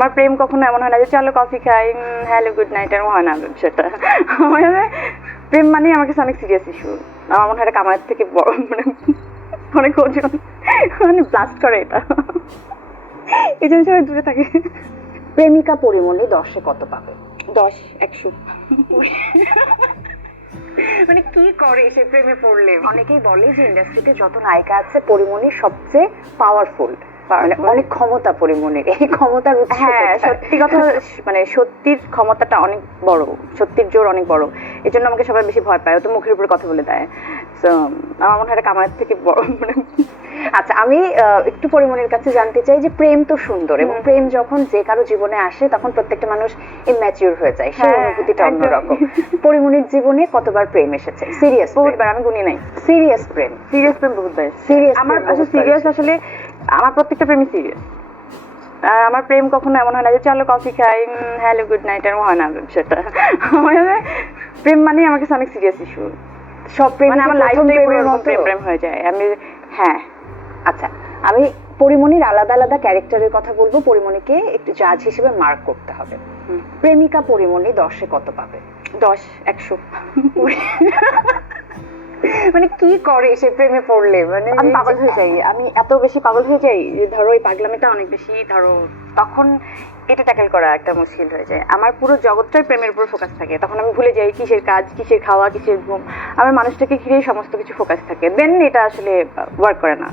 আমার প্রেম কখনো এমন হয় না যে চলো কফি খাই, হ্যালো গুড নাইট, এরকম হয় না সেটা। আমার প্রেম মানে আমার কাছে অনেক সিরিয়াস ইস্যু। আমার মনে হয় এটা কামারের থেকে বড়, মানে অনেক ওজন, মানে ব্লাস্ট করে এটা, এই জন্য সবাই দূরে থাকে। প্রেমিকা পরিমণি 10-এ কত পাবে? 10, 100। মানে কি করে সে প্রেমে পড়লে? অনেকেই বলে যে ইন্ডাস্ট্রিতে যত নায়িকা আছে পরিমণি সবচেয়ে পাওয়ারফুল, মানে অনেক ক্ষমতা পরিমণির। এই ক্ষমতার উৎস হ্যাঁ, কোথায়? সত্যি কথা, মানে সত্যির ক্ষমতাটা অনেক বড়, সত্যির জোর অনেক বড়। এই জন্য আমাকে সবাই বেশি ভয় পায়, ও তো মুখের উপরে কথা বলে দেয়। তো আমার মনে হয় এটা কামারের থেকে বড়, মানে আচ্ছা, আমি একটু পরিমণির কাছে জানতে চাই যে প্রেম তো সুন্দর, এবং প্রেম যখন যে কারো জীবনে আসে তখন প্রত্যেকটা মানুষ ইম্যাচিউর হয়ে যায়, সেই হ্যাঁ, অনুভূতিটা একদম। অন্যরকম। পরিমণির জীবনে কতবার প্রেম এসেছে? সিরিয়াস বহুতবার, আমি গুনি নাই। সিরিয়াস প্রেম সিরিয়াস প্রেম বহুতবার। Serious আমার প্রেম আসলে বহুতবার সিরিয়াস, আসলে আমার প্রত্যেকটা প্রেমই সিরিয়াস। আমার প্রেম কখনো এমন হয় না যে চলো কফি খাই, হ্যালো গুড নাইট, এরকম হয় না সেটা। আমার প্রেম মানে আমার কাছে অনেক সিরিয়াস ইস্যু। সব প্রেম মানে আমার প্রথম লাইফটাই পুরো প্রেমের এরকম মতো? প্রেম প্রেম হয়ে যায়। আমি হ্যাঁ, আচ্ছা, আমি পরিমণির আলাদা আলাদা ক্যারেক্টারের কথা বলবো, পরিমণিকে একটু জাজ হিসেবে মার্ক করতে হবে। প্রেমিকা পরিমণি 10-এ কত পাবে? 10, 100। মানে কি করে সে প্রেমে পড়লে? মানে আমি পাগল হয়ে যাই, আমি এত বেশি পাগল হয়ে যাই যে ধরো এই পাগলামিটা অনেক বেশি, ধরো তখন এটা ট্যাকেল করা একটা মুশকিল হয়ে যায়। আমার পুরো জগৎটাই প্রেমের উপর ফোকাস থাকে, তখন আমি ভুলে যাই কিসের কাজ, কিসের খাওয়া, কিসের ঘুম। আমার মানুষটাকে ঘিরেই সমস্ত কিছু ফোকাস থাকে, দেন এটা আসলে ওয়ার্ক করে না।